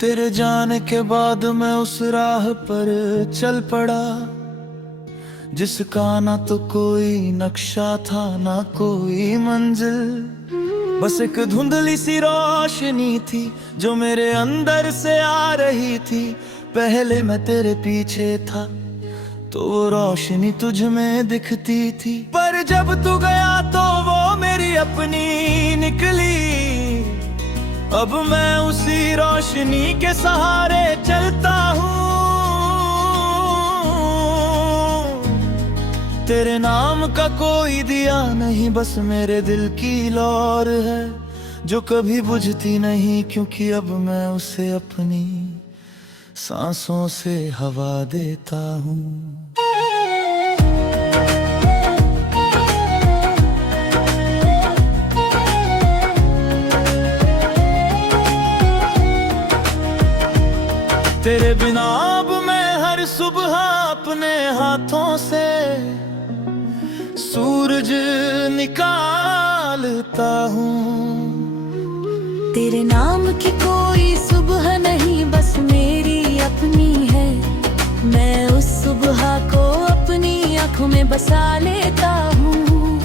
तेरे जाने के बाद मैं उस राह पर चल पड़ा जिसका ना तो कोई नक्शा था ना कोई मंजिल। बस एक धुंधली सी रोशनी थी जो मेरे अंदर से आ रही थी। पहले मैं तेरे पीछे था तो वो रोशनी तुझ में दिखती थी, पर जब तू गया तो वो मेरी अपनी निकली। अब मैं उसी रोशनी के सहारे चलता हूँ। तेरे नाम का कोई दिया नहीं, बस मेरे दिल की लौर है जो कभी बुझती नहीं, क्योंकि अब मैं उसे अपनी सांसों से हवा देता हूँ। तेरे बिना अब मैं हर सुबह अपने हाथों से सूरज निकालता हूँ। तेरे नाम की कोई सुबह नहीं, बस मेरी अपनी है। मैं उस सुबह को अपनी आंखों में बसा लेता हूँ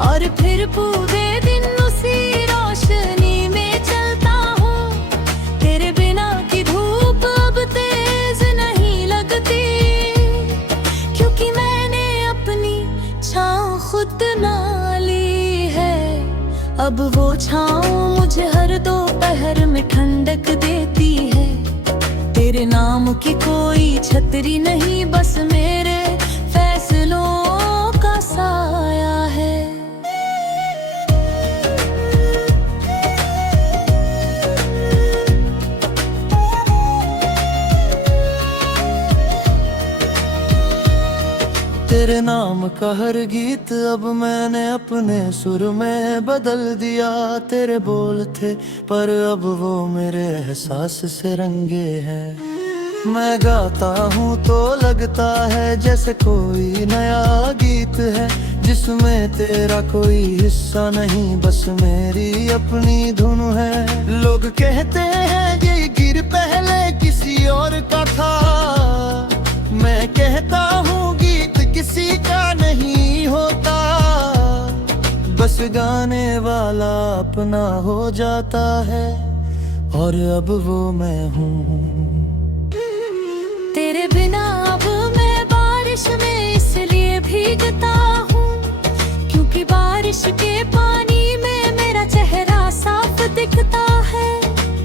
और फिर पूरे दिन उसी रोशनी में चलता हूँ। तेरे बिना की धूप अब तेज नहीं लगती, क्योंकि मैंने अपनी छाँव खुद ना ली है। अब वो छाँव मुझे हर दोपहर में ठंडक देती है। तेरे नाम की कोई छतरी नहीं, बस मेरे फैसलों का साया है। तेरे नाम का हर गीत अब मैंने अपने सुर में बदल दिया। तेरे बोल थे पर अब वो मेरे एहसास से रंगे हैं। मैं गाता हूँ तो लगता है जैसे कोई नया गीत है, जिसमें तेरा कोई हिस्सा नहीं, बस मेरी अपनी धुन है। लोग कहते हैं ये गिर पहले किसी और का था, मैं कहता हूँ गीत किसी का नहीं होता, बस गाने वाला अपना हो जाता है, और अब वो मैं हूँ। तेरे बिना अब मैं बारिश में इसलिए भीगता हूँ, क्योंकि बारिश के पानी में मेरा चेहरा साफ दिखता है।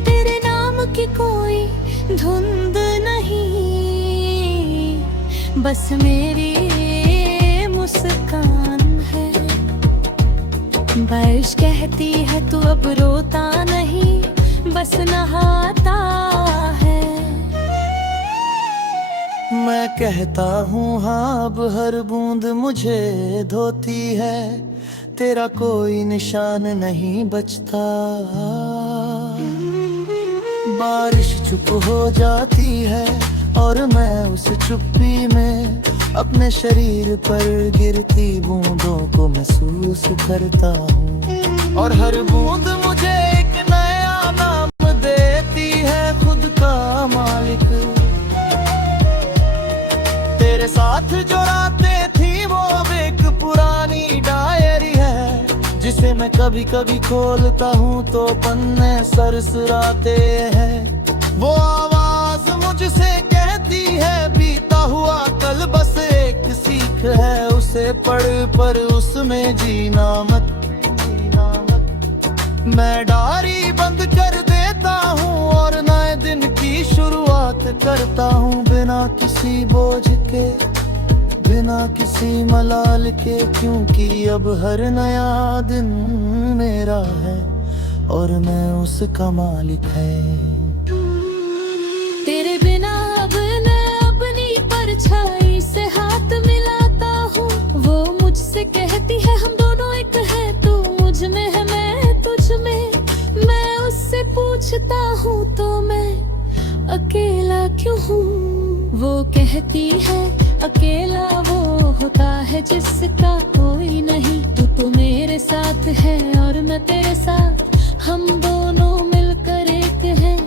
तेरे नाम की कोई धुंध नहीं, बस मेरी मुस्कान है। बारिश कहती है तू अब रोता नहीं, बस नहाता है। मैं कहता हूँ हाँ अब हर बूंद मुझे धोती है। तेरा कोई निशान नहीं बचता, बारिश चुप हो जाती है और मैं उस चुप्पी में अपने शरीर पर गिरती बूंदों को महसूस करता हूँ। और हर बूंद मुझे एक नया नाम देती है, खुद का मालिक। तेरे साथ जो रातें थी वो अब एक पुरानी डायरी है, जिसे मैं कभी कभी खोलता हूँ तो पन्ने सरसराते हैं। वो आवाज मुझसे कहती है बीता हुआ कल बस एक सीख है, उसे पढ़ पर उसमें जीना मत। मैं डायरी बंद कर देता हूँ और नए दिन की शुरुआत करता हूँ, बिना किसी बोझ के, बिना किसी मलाल के, क्योंकि अब हर नया दिन मेरा है और मैं उसका मालिक है। तेरे बिना अब मैं अपनी परछाई से हाथ मिलाता हूँ। वो मुझसे कहती है हम दोनों एक हैं, तू मुझ में है मैं तुझ में। मैं उससे पूछता हूँ तो मैं अकेला क्यों हूँ। वो कहती है अकेला वो होता है जिसका कोई नहीं। तू तो मेरे साथ है और मैं तेरे साथ, हम दोनों मिलकर एक हैं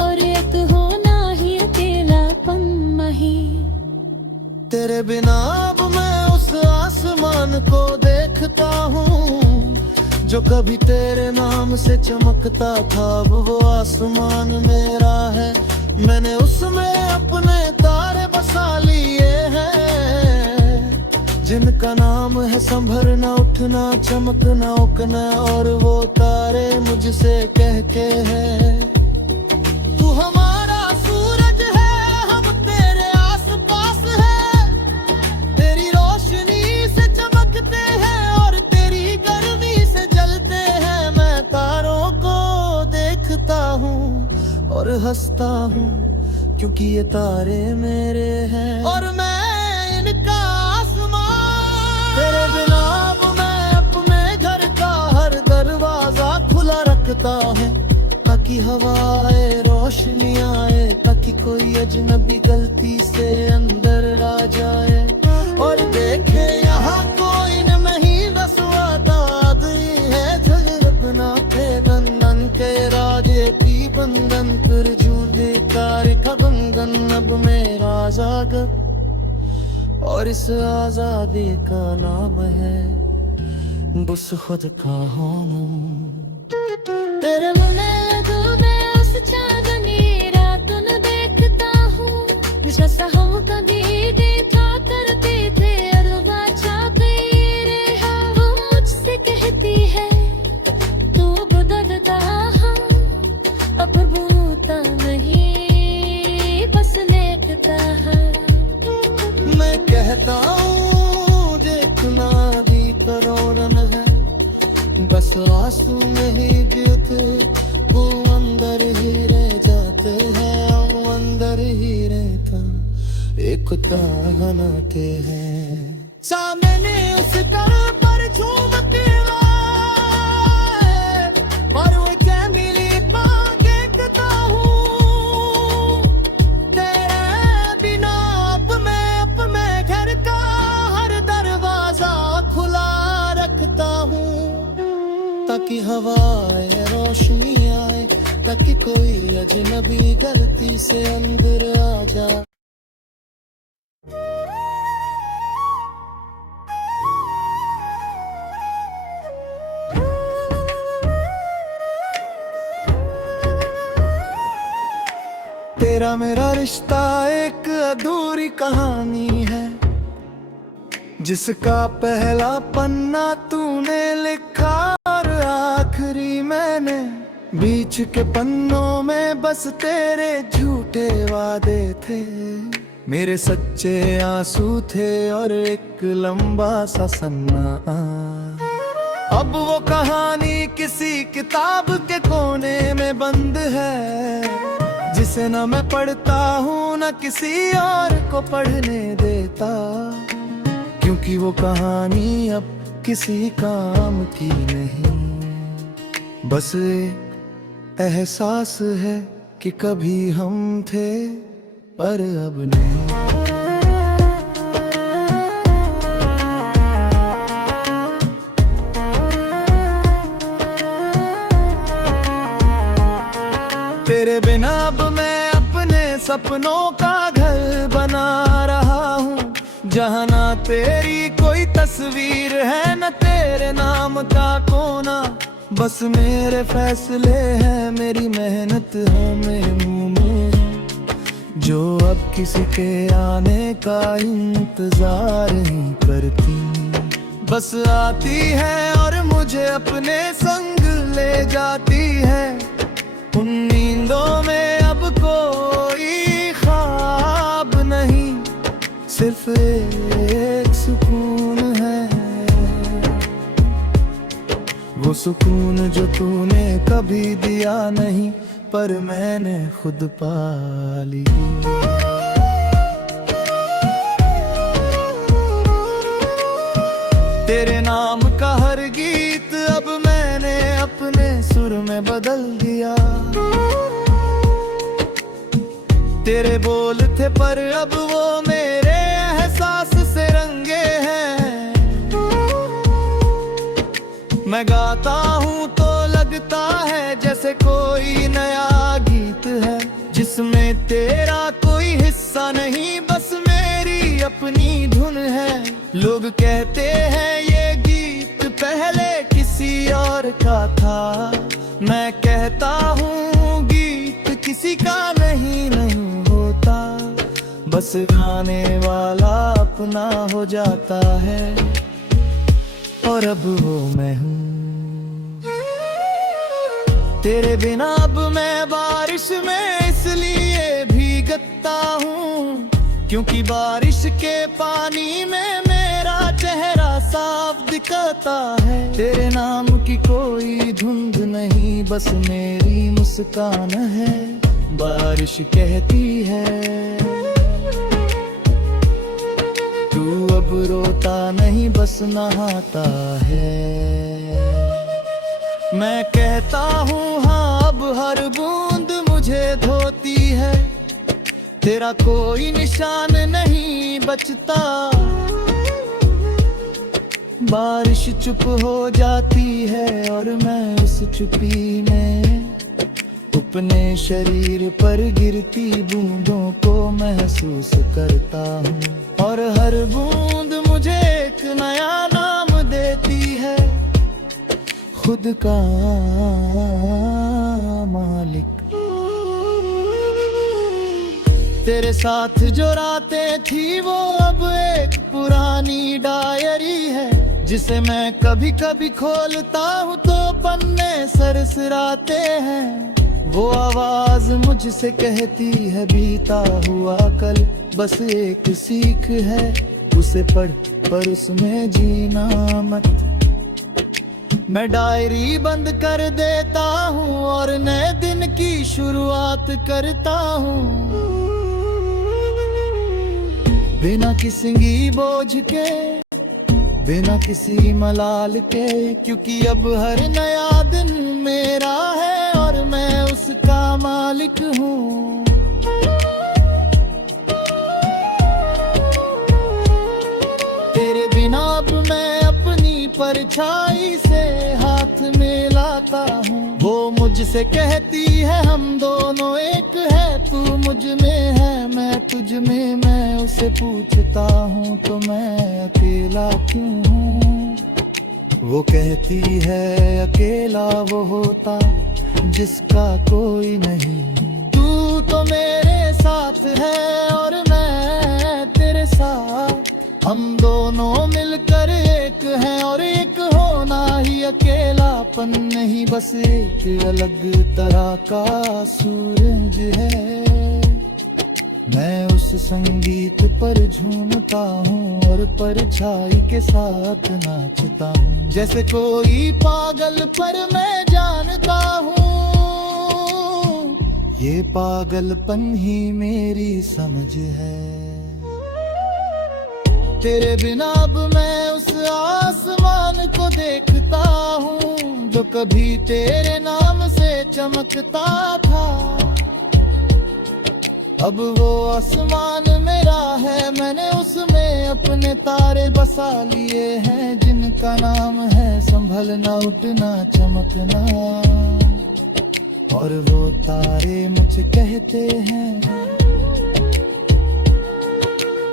और एक वक्त हो ना ही अकेलापन मही। तेरे बिना अब मैं उस आसमान को देखता हूँ जो कभी तेरे नाम से चमकता था। अब वो आसमान मेरा है, मैंने उसमें अपने तारे बसा लिए हैं, जिनका नाम है संभरना, उठना, चमकना, उगना। और वो तारे मुझसे कहते हैं तू हमारा सूरज है, हम तेरे आसपास है। तेरी रोशनी से चमकते हैं और तेरी गर्मी से जलते हैं। मैं तारों को देखता हूँ और हंसता हूँ क्योंकि ये तारे मेरे हैं और मैं इनका आसमान। तेरे बिना अब मैं अपने घर का हर दरवाजा खुला रखता हूँ ताकि हवा आए, रोशनी आए, ताकि कोई अजनबी गलती से अंदर आ जाए और देखे यहाँ कोई नहीं बसवाता है। झगड़ना थे बंधन के राजे थी बंधन कर झूठे तारे का बंधन अब मेरा आजाद और इस आजादी का नाम है बस खुद का होना। तेरे मुने मैं उस चांदनी रात न देखता हूँ जैसा हम कभी देखा करते थे। अरवा चाहते रहा वो मुझसे कहती है तू बदलता है, अब भूलता नहीं बस लेटता है। मैं कहता हूँ देखना भी तरोरन है, बस आंसू नहीं गिरते, वो अंदर ही रह जाते हैं। वो अंदर ही रहता एक बनाते हैं। सामने उस कर पर झूमते पर वो क्या मिली देखता हूँ। तेरे बिना अब मैं अपने घर का हर दरवाजा खुला रखता हूँ ताकि हवा आए, रोशनी आए, ताकि कोई अजनबी गलती से अंदर आ जाए। तेरा मेरा रिश्ता एक अधूरी कहानी है जिसका पहला पन्ना तूने लिखा और आखिरी मैंने। बीच के पन्नों में बस तेरे झूठे वादे थे, मेरे सच्चे आंसू थे और एक लंबा सा सन्ना। अब वो कहानी किसी किताब के कोने में बंद है जिसे न मैं पढ़ता हूँ न किसी और को पढ़ने देता, क्योंकि वो कहानी अब किसी काम की नहीं। बस एहसास है कि कभी हम थे पर अब नहीं। तेरे बिना अब मैं अपने सपनों का घर बना रहा हूँ, जहाँ ना तेरी कोई तस्वीर है न तेरे नाम का कोना। बस मेरे फैसले हैं, मेरी मेहनत है मेरे मुंह में, जो अब किसी के आने का इंतजार नहीं करती। बस आती है और मुझे अपने संग ले जाती है। उन नींदों में अब कोई ख्वाब नहीं, सिर्फ एक सुकून है, वो सुकून जो तूने कभी दिया नहीं पर मैंने खुद पा ली। तेरे नाम का हर गीत अब मैंने अपने सुर में बदल दिया। तेरे बोल थे पर अब वो मेरे एहसास से रंगे हैं। मैं गाता हूँ तो लगता है जैसे कोई नया गीत है, जिस तेरा कोई हिस्सा नहीं, बस मेरी अपनी धुन है। लोग कहते हैं ये गीत पहले किसी और का था, मैं कहता हूँ गीत किसी का नहीं होता, बस गाने वाला अपना हो जाता है, और अब वो मैं हूँ। तेरे बिना अब मैं बारिश में इसलिए भीगता हूँ, क्योंकि बारिश के पानी में मेरा चेहरा साफ दिखता है। तेरे नाम की कोई धुंध नहीं, बस मेरी मुस्कान है। बारिश कहती है तू अब रोता नहीं, बस नहाता है। मैं कहता हूँ हाँ, अब हर बूंद मुझे धोती है, तेरा कोई निशान नहीं बचता। बारिश चुप हो जाती है और मैं उस चुप्पी में अपने शरीर पर गिरती बूंदों को महसूस करता हूँ, और हर बूंद मुझे एक नया नाम देती है, खुद का मालिक। तेरे साथ जो रातें थी वो अब एक पुरानी डायरी है, जिसे मैं कभी कभी खोलता हूँ तो पन्ने सरसराते हैं। वो आवाज मुझसे कहती है बीता हुआ कल बस एक सीख है, उसे पढ़ पर उसमें जीना मत। मैं डायरी बंद कर देता हूँ और नए दिन की शुरुआत करता हूँ, बिना किसी बोझ के, बिना किसी मलाल के, क्योंकि अब हर नया दिन मेरा है और मैं उसका मालिक हूँ। तेरे बिना अब मैं अपनी परछाई से हाथ मिलाता हूँ। वो मुझसे कहती है हम दोनों एक है, तू मुझ में है मैं तुझ में। मैं उसे पूछता हूँ तो मैं अकेला क्यों हूँ? वो कहती है अकेला वो होता जिसका कोई नहीं। तू तो मेरे साथ है और मैं तेरे साथ, हम दोनों मिलकर एक हैं, और एक होना ही अकेलापन नहीं, बस एक अलग तरह का सूरज है। मैं उस संगीत पर झूमता हूँ और परछाई के साथ नाचता हूँ, जैसे कोई पागल पर मैं जानता हूँ ये पागलपन ही मेरी समझ है। तेरे बिना अब मैं उस आसमान को देखता हूँ जो कभी तेरे नाम से चमकता था। अब वो आसमान मेरा है, मैंने उसमें अपने तारे बसा लिए हैं, जिनका नाम है संभलना, उठना, चमकना। और वो तारे मुझे कहते हैं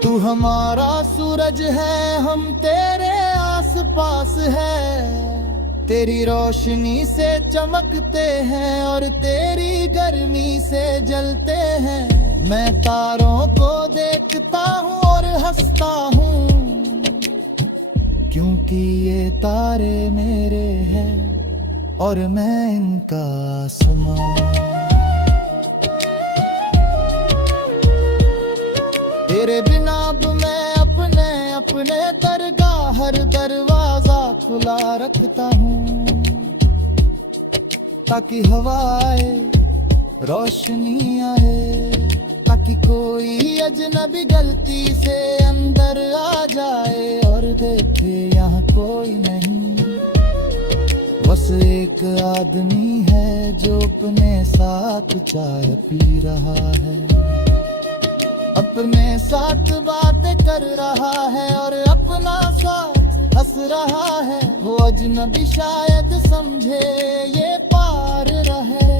तू हमारा सूरज है, हम तेरे आसपास है। तेरी रोशनी से चमकते हैं और तेरी गर्मी से जलते हैं। मैं तारों को देखता हूँ और हंसता हूँ, क्योंकि ये तारे मेरे हैं और मैं इनका आसमान। तेरे बिना अब मैं अपने दरगाह हर दरवाजा खुला रखता हूँ, ताकि हवा आए, रोशनी आए, ताकि कोई अजनबी गलती से अंदर आ जाए और देखे यहाँ कोई नहीं। बस एक आदमी है जो अपने साथ चाय पी रहा है, अपने साथ बातें कर रहा है और अपना साथ हंस रहा है। वो अजनबी शायद समझे ये पार रहे,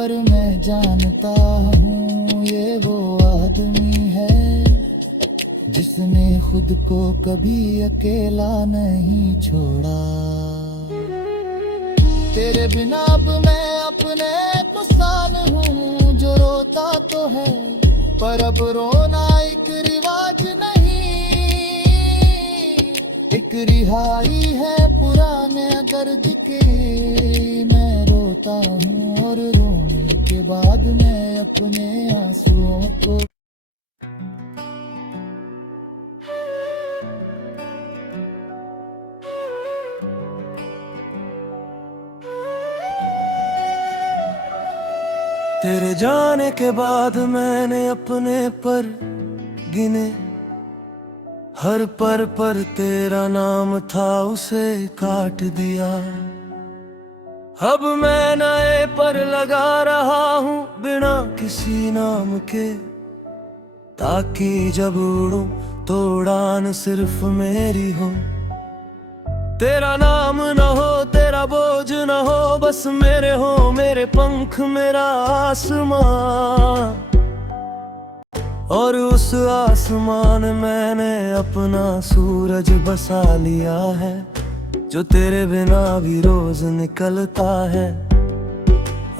पर मैं जानता हूँ ये वो आदमी है जिसने खुद को कभी अकेला नहीं छोड़ा। तेरे बिना अब मैं अपने नुकसान हूँ जो रोता तो है पर अब रोना एक रिवाज नहीं, एक रिहाई है पुराने दर्द के। मैं रोता हूँ और रोने के बाद मैं अपने आंसुओं को तेरे जाने के बाद मैंने अपने पर गिने, हर पर तेरा नाम था उसे काट दिया। अब मैं नए पर लगा रहा हूँ बिना किसी नाम के, ताकि जब उड़ूं तो उड़ान सिर्फ मेरी हो। तेरा नाम न हो, तेरा बोझ न हो, बस मेरे हो मेरे पंख मेरा आसमां। और उस आसमान मैंने अपना सूरज बसा लिया है जो तेरे बिना भी रोज निकलता है।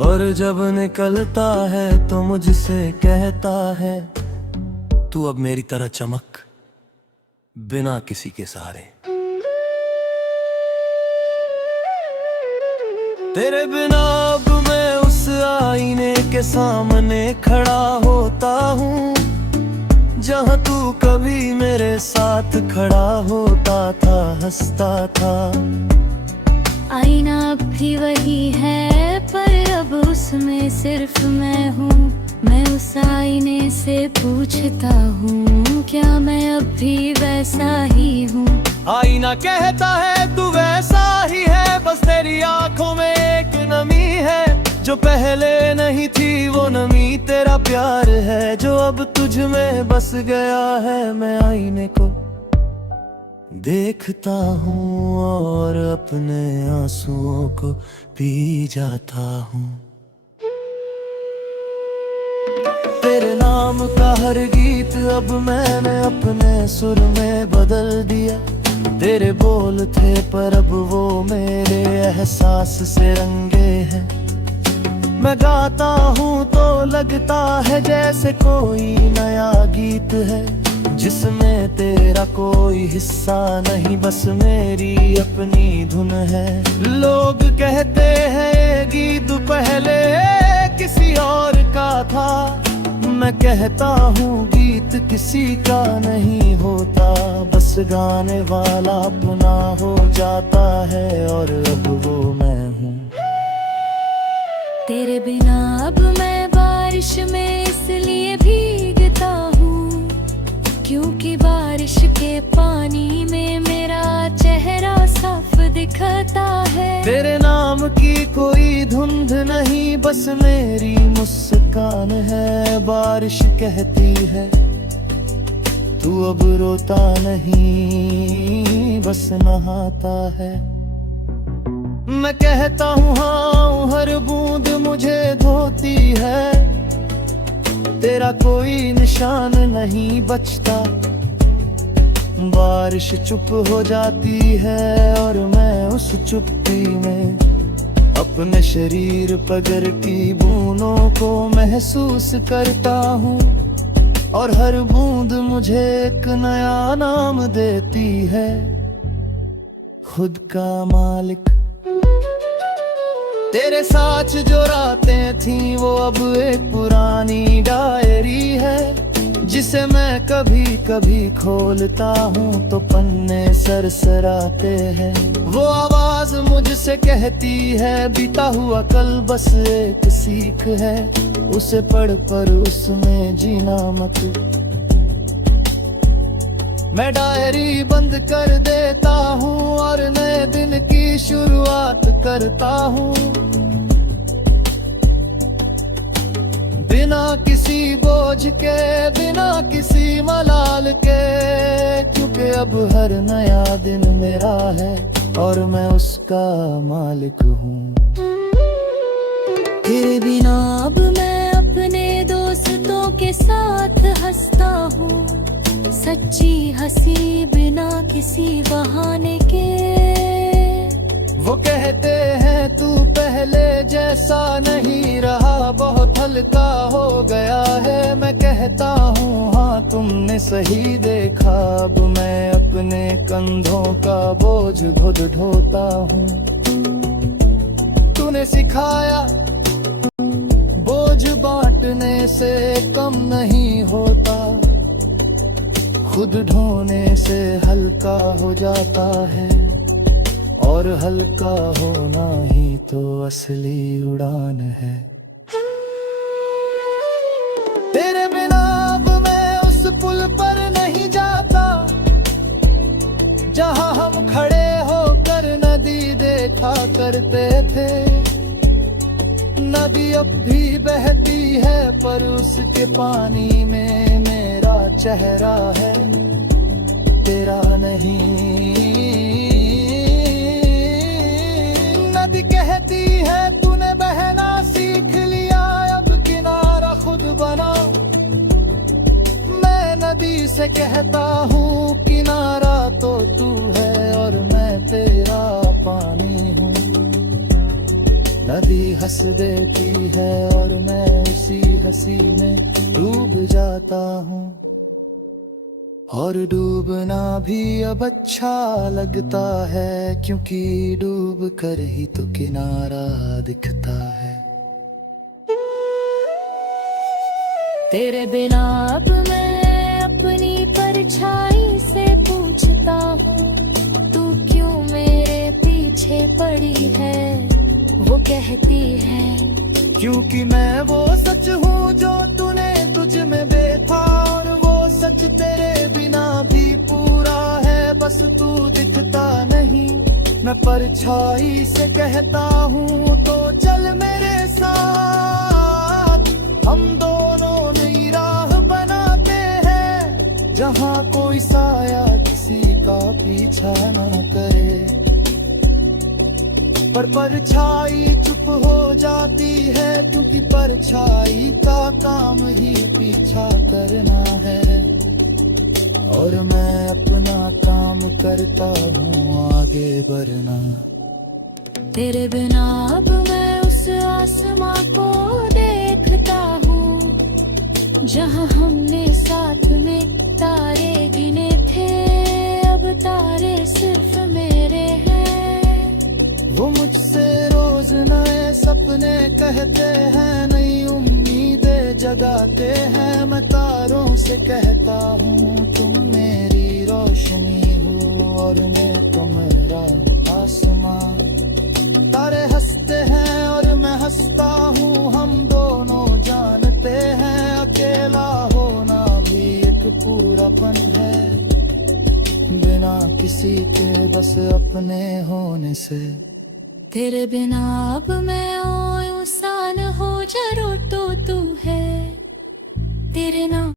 और जब निकलता है तो मुझसे कहता है तू अब मेरी तरह चमक बिना किसी के सहारे। तेरे बिना अब मैं उस आईने के सामने खड़ा होता हूँ जहाँ तू कभी मेरे साथ खड़ा होता था, हंसता था। आईना अब भी वही है पर अब उसमें सिर्फ मैं हूँ। मैं उस आईने से पूछता हूँ क्या मैं अब भी वैसा ही हूँ। आईना कहता है तू वैसा ही है, बस तेरी आंखों में एक नमी है जो पहले नहीं थी। वो नमी तेरा प्यार है जो अब तुझ में बस गया है। मैं आईने को देखता हूँ और अपने आंसुओं को पी जाता हूँ। तेरे नाम का हर गीत अब मैंने अपने सुर में बदल दिया। तेरे बोल थे पर अब वो मेरे एहसास से रंगे हैं। मैं गाता हूँ तो लगता है जैसे कोई नया गीत है जिसमें तेरा कोई हिस्सा नहीं, बस मेरी अपनी धुन है। लोग कहते हैं ये गीत पहले किसी और का था, मैं कहता हूँ गीत किसी का नहीं होता, बस गाने वाला अपना हो जाता है और अब वो मैं हूँ। तेरे बिना अब मैं बारिश में इसलिए भीगता हूँ क्योंकि बारिश के पानी में मेरा चेहरा साफ दिखता है। तेरे नाम की कोई धुंध नहीं, बस मेरी मुस्कान है। बारिश कहती है तू अब रोता नहीं, बस नहाता है। मैं कहता हूँ हाँ हर बूंद मुझे धोती है। तेरा कोई निशान नहीं बचता, बारिश चुप हो जाती है और मैं उस चुप्पी में अपने शरीर पगर की बूंदों को महसूस करता हूँ। और हर बूंद मुझे एक नया नाम देती है, खुद का मालिक। तेरे साथ जो रातें थी वो अब एक पुरानी डायरी है जिसे मैं कभी कभी खोलता हूँ तो पन्ने सरसराते हैं। वो आवाज मुझसे कहती है बीता हुआ कल बस एक सीख है, उसे पढ़ पर उसमें जीना मत। मैं डायरी बंद कर देता हूँ और नए दिन की शुरुआत करता हूँ बिना किसी बोझ के, बिना किसी मलाल के, क्योंकि अब हर नया दिन मेरा है और मैं उसका मालिक हूँ। तेरे बिना अब मैं अपने दोस्तों के साथ हंसता हूँ, सच्ची हंसी बिना किसी बहाने के। वो कहते हैं तू पहले जैसा नहीं रहा, बहुत हल्का हो गया है। मैं कहता हूँ हाँ तुमने सही देखा, अब मैं अपने कंधों का बोझ खुद ढोता हूँ। तूने सिखाया बोझ बांटने से कम नहीं होता, खुद ढोने से हल्का हो जाता है, और हल्का होना ही तो असली उड़ान है। तेरे बिना अब मैं उस पुल पर नहीं जाता, जहां हम खड़े होकर नदी देखा करते थे। नदी अब भी बहती है पर उसके पानी में मेरा चेहरा है, तेरा नहीं। नदी कहती है तूने बहना सीख लिया, अब किनारा खुद बना। मैं नदी से कहता हूँ किनारा तो तू है और मैं तेरा पानी हूँ। नदी हंस देती है और मैं उसी हंसी में डूब जाता हूँ, और डूबना भी अब अच्छा लगता है, क्योंकि डूब कर ही तो किनारा दिखता है। तेरे बिना अब मैं अपनी परछाई से पूछता हूँ, तू क्यों मेरे पीछे पड़ी है। वो कहती है क्योंकि मैं वो सच हूँ जो तूने तुझ में देखा, और वो सच तेरे बिना भी पूरा है, बस तू दिखता नहीं। मैं परछाई से कहता हूँ तो चल मेरे साथ, हम दोनों नई राह बनाते हैं, जहाँ कोई साया किसी का पीछा न करे। पर परछाई चुप हो जाती है, क्योंकि परछाई का काम ही पीछा करना है, और मैं अपना काम करता हूँ आगे बढ़ना। तेरे बिना अब मैं उस आसमां को देखता हूँ, जहाँ हमने साथ में तारे गिने थे, अब तारे सिर्फ मेरे हैं। वो मुझसे रोज नए सपने कहते हैं, नई उम्मीदें जगाते हैं। मैं तारों से कहता हूँ तुम मेरी रोशनी हो, और मैं तुम्हारा आसमां। तारे हंसते हैं और मैं हंसता हूँ, हम दोनों जानते हैं अकेला होना भी एक पूरापन है, बिना किसी के बस अपने होने से। तेरे बिना अब मैं इंसान हो जरूर तो तू है, तेरे नाम